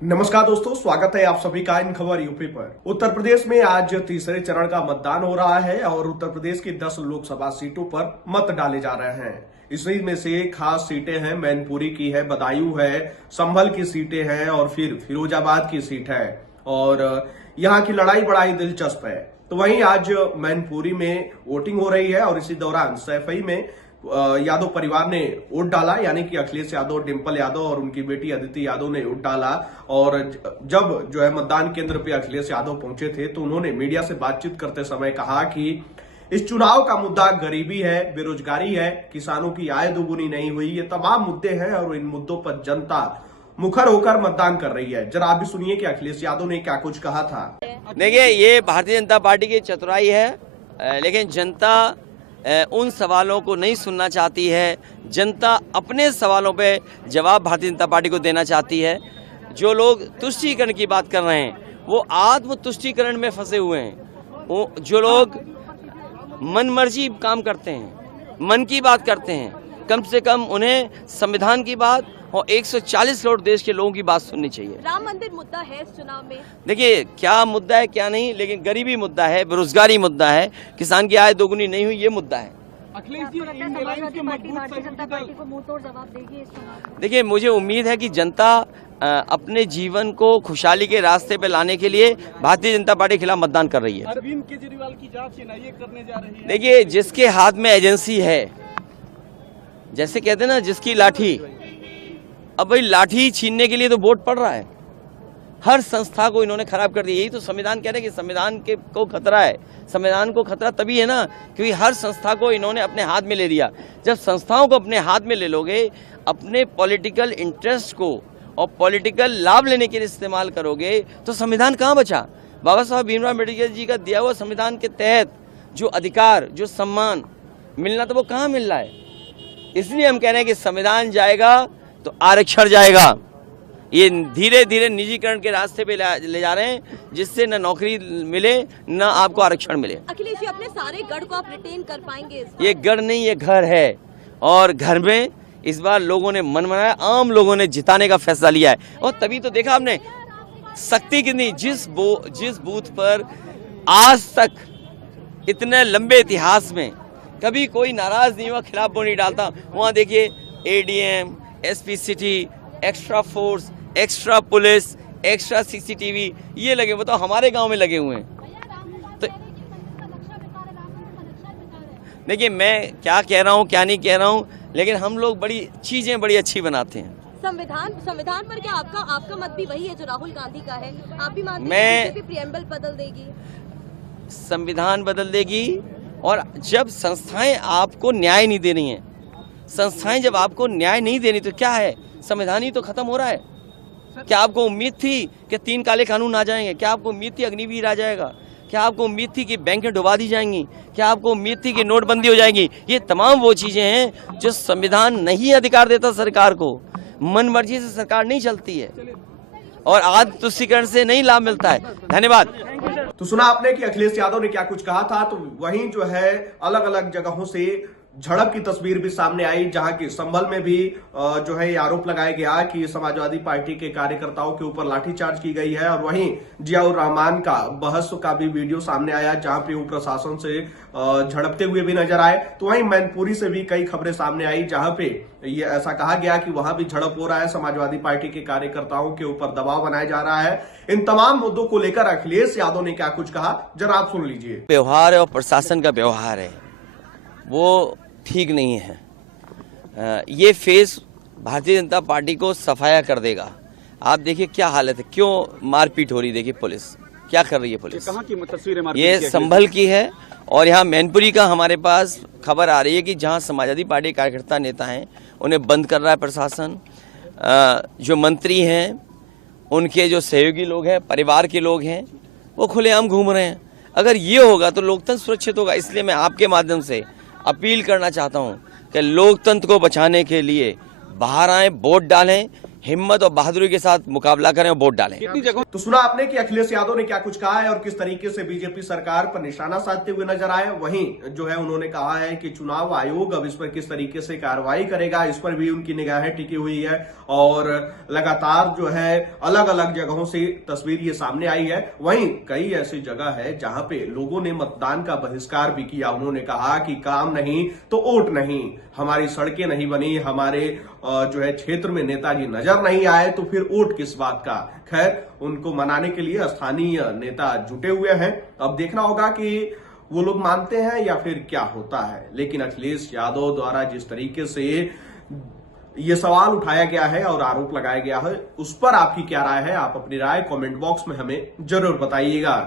नमस्कार दोस्तों, स्वागत है आप सभी का इन खबर यूपी पर। उत्तर प्रदेश में आज तीसरे चरण का मतदान हो रहा है और उत्तर प्रदेश की 10 लोकसभा सीटों पर मत डाले जा रहे हैं। इसी में से खास सीटें हैं, मैनपुरी की है, बदायूं है, संभल की सीटें हैं और फिर फिरोजाबाद की सीट है और यहाँ की लड़ाई बड़ा ही दिलचस्प है। तो वहीं आज मैनपुरी में वोटिंग हो रही है और इसी दौरान सैफई में यादव परिवार ने वोट डाला, यानी कि अखिलेश यादव, डिंपल यादव और उनकी बेटी अदिति यादव ने वोट डाला। और जब जो है मतदान केंद्र पे अखिलेश यादव पहुंचे थे तो उन्होंने मीडिया से बातचीत करते समय कहा कि इस चुनाव का मुद्दा गरीबी है, बेरोजगारी है, किसानों की आय दोगुनी नहीं हुई, ये तमाम मुद्दे हैं और इन मुद्दों पर जनता मुखर होकर मतदान कर रही है। जरा आप भी सुनिए कि अखिलेश यादव ने क्या कुछ कहा था। देखिए, ये भारतीय जनता पार्टी की चतुराई है, लेकिन जनता उन सवालों को नहीं सुनना चाहती है। जनता अपने सवालों पे जवाब भारतीय जनता पार्टी को देना चाहती है। जो लोग तुष्टीकरण की बात कर रहे हैं वो आत्म तुष्टीकरण में फंसे हुए हैं। जो लोग मनमर्जी काम करते हैं, मन की बात करते हैं, कम से कम उन्हें संविधान की बात और 140 करोड़ देश के लोगों की बात सुननी चाहिए। राम मंदिर मुद्दा है इस चुनाव में। देखिए, क्या मुद्दा है क्या नहीं, लेकिन गरीबी मुद्दा है, बेरोजगारी मुद्दा है, किसान की आय दोगुनी नहीं हुई, ये मुद्दा है। अखिलेश जी, समाजवादी पार्टी भारतीय जनता पार्टी को मुंह तोड़ जवाब देगी इस चुनाव में? देखिए, मुझे उम्मीद है कि जनता अपने जीवन को खुशहाली के रास्ते पे लाने के लिए भारतीय जनता पार्टी के खिलाफ मतदान कर रही है। अरविंद केजरीवाल की जांच एनआईए करने जा रही है। देखिए, जिसके हाथ में एजेंसी है, जैसे कहते हैं ना, जिसकी लाठी, अब भाई लाठी छीनने के लिए तो वोट पड़ रहा है। हर संस्था को इन्होंने खराब कर दिया। यही तो संविधान कह रहे हैं कि संविधान के को खतरा है। संविधान को खतरा तभी है ना, क्योंकि हर संस्था को इन्होंने अपने हाथ में ले लिया। जब संस्थाओं को अपने हाथ में ले लोगे, अपने पॉलिटिकल इंटरेस्ट को और पॉलिटिकल लाभ लेने के लिए इस्तेमाल करोगे, तो संविधान कहाँ बचा? बाबा साहब भीमराव अम्बेडकर जी का दिया हुआ संविधान के तहत जो अधिकार, जो सम्मान मिलना, तो वो कहाँ मिल रहा है? इसलिए हम कह रहे हैं कि संविधान जाएगा तो आरक्षण जाएगा। ये धीरे धीरे निजीकरण के रास्ते पे ले जा रहे हैं, जिससे न नौकरी मिले न आपको आरक्षण मिले। अखिलेश जी, अपने सारे गढ़ को आप रिटेन कर पाएंगे? ये गढ़ नहीं, ये घर है और घर में इस बार लोगों ने मन बनाया, आम लोगों ने जिताने का फैसला लिया है। और तभी तो देखा आपने शक्ति कितनी, जिस बूथ पर आज तक इतने लंबे इतिहास में कभी कोई नाराज नहीं हुआ, खिलाफ वोट नहीं डालता, वहाँ देखिए ADM, SP city, extra force, extra police, extra CCTV ये लगे। बताओ, हमारे गांव में लगे हुए हैं। तो देखिए, मैं क्या कह रहा हूँ क्या नहीं कह रहा हूँ, लेकिन हम लोग बड़ी चीजें बड़ी अच्छी बनाते हैं। संविधान पर क्या आपका मत भी वही है जो राहुल गांधी का है? आप भी मानते हैं कि प्रियम्बल बदल देगी, संविधान बदल देगी? और जब संस्थाएं आपको न्याय नहीं दे रही हैं, संस्थाएं जब आपको न्याय नहीं दे रही, तो क्या है? संविधान ही तो खत्म हो रहा है। क्या आपको उम्मीद थी कि 3 काले कानून आ जाएंगे? क्या आपको उम्मीद थी अग्निवीर आ जाएगा? क्या आपको उम्मीद थी कि बैंकें डुबा दी जाएंगी? क्या आपको उम्मीद थी कि नोटबंदी हो जाएगी? ये तमाम वो चीजें हैं जो संविधान नहीं अधिकार देता सरकार को। मन मर्जी से सरकार नहीं चलती है और आत्म तुष्टीकरण से नहीं लाभ मिलता है। धन्यवाद। तो सुना आपने कि अखिलेश यादव ने क्या कुछ कहा था। तो वहीं जो है अलग अलग जगहों से झड़प की तस्वीर भी सामने आई, जहां की संभल में भी जो है आरोप लगाया गया कि समाजवादी पार्टी के कार्यकर्ताओं के ऊपर लाठीचार्ज की गई है। और वहीं जियाउर रहमान का बहस का भी वीडियो सामने आया, जहां पे वो प्रशासन से झड़पते हुए भी नजर आए। तो वहीं मैनपुरी से भी कई खबरें सामने आई, जहां पे ये ऐसा कहा गया कि वहां भी झड़प हो रहा है, समाजवादी पार्टी के कार्यकर्ताओं के ऊपर दबाव बनाया जा रहा है। इन तमाम मुद्दों को लेकर अखिलेश यादव ने क्या कुछ कहा, जरा आप सुन लीजिए। व्यवहार और प्रशासन का व्यवहार है वो ठीक नहीं है। ये फेस भारतीय जनता पार्टी को सफाया कर देगा। आप देखिए क्या हालत है, क्यों मारपीट हो रही। देखिए पुलिस क्या कर रही है। पुलिस कहाँ की तस्वीरें? ये संभल की है और यहाँ मैनपुरी का हमारे पास खबर आ रही है कि जहाँ समाजवादी पार्टी कार्यकर्ता नेता हैं उन्हें बंद कर रहा है प्रशासन। जो मंत्री हैं, उनके जो सहयोगी लोग हैं, परिवार के लोग हैं, वो खुलेआम घूम रहे हैं। अगर ये होगा तो लोकतंत्र सुरक्षित होगा। इसलिए मैं आपके माध्यम से अपील करना चाहता हूं कि लोकतंत्र को बचाने के लिए बाहर आएं, वोट डालें। हिम्मत और बहादुरी के साथ मुकाबला करें और वोट डालें। कितनी जगहों तो सुना आपने कि अखिलेश यादव ने क्या कुछ कहा है और किस तरीके से बीजेपी सरकार पर निशाना साधते हुए नजर आए। वहीं जो है उन्होंने कहा है कि चुनाव आयोग अब इस पर किस तरीके से कार्रवाई करेगा, इस पर भी उनकी निगाहें टिकी हुई है और लगातार जो है अलग अलग जगहों से तस्वीर ये सामने आई है। वहीं कई ऐसी जगह है जहां पे लोगों ने मतदान का बहिष्कार भी किया। उन्होंने कहा कि काम नहीं तो वोट नहीं, हमारी सड़कें नहीं बनी, हमारे जो है क्षेत्र में नेताजी नजर नहीं आए तो फिर वोट किस बात का। खैर, उनको मनाने के लिए स्थानीय नेता जुटे हुए हैं। अब देखना होगा कि वो लोग मानते हैं या फिर क्या होता है। लेकिन अखिलेश यादव द्वारा जिस तरीके से ये सवाल उठाया गया है और आरोप लगाया गया है, उस पर आपकी क्या राय है? आप अपनी राय कमेंट बॉक्स में हमें जरूर बताइएगा।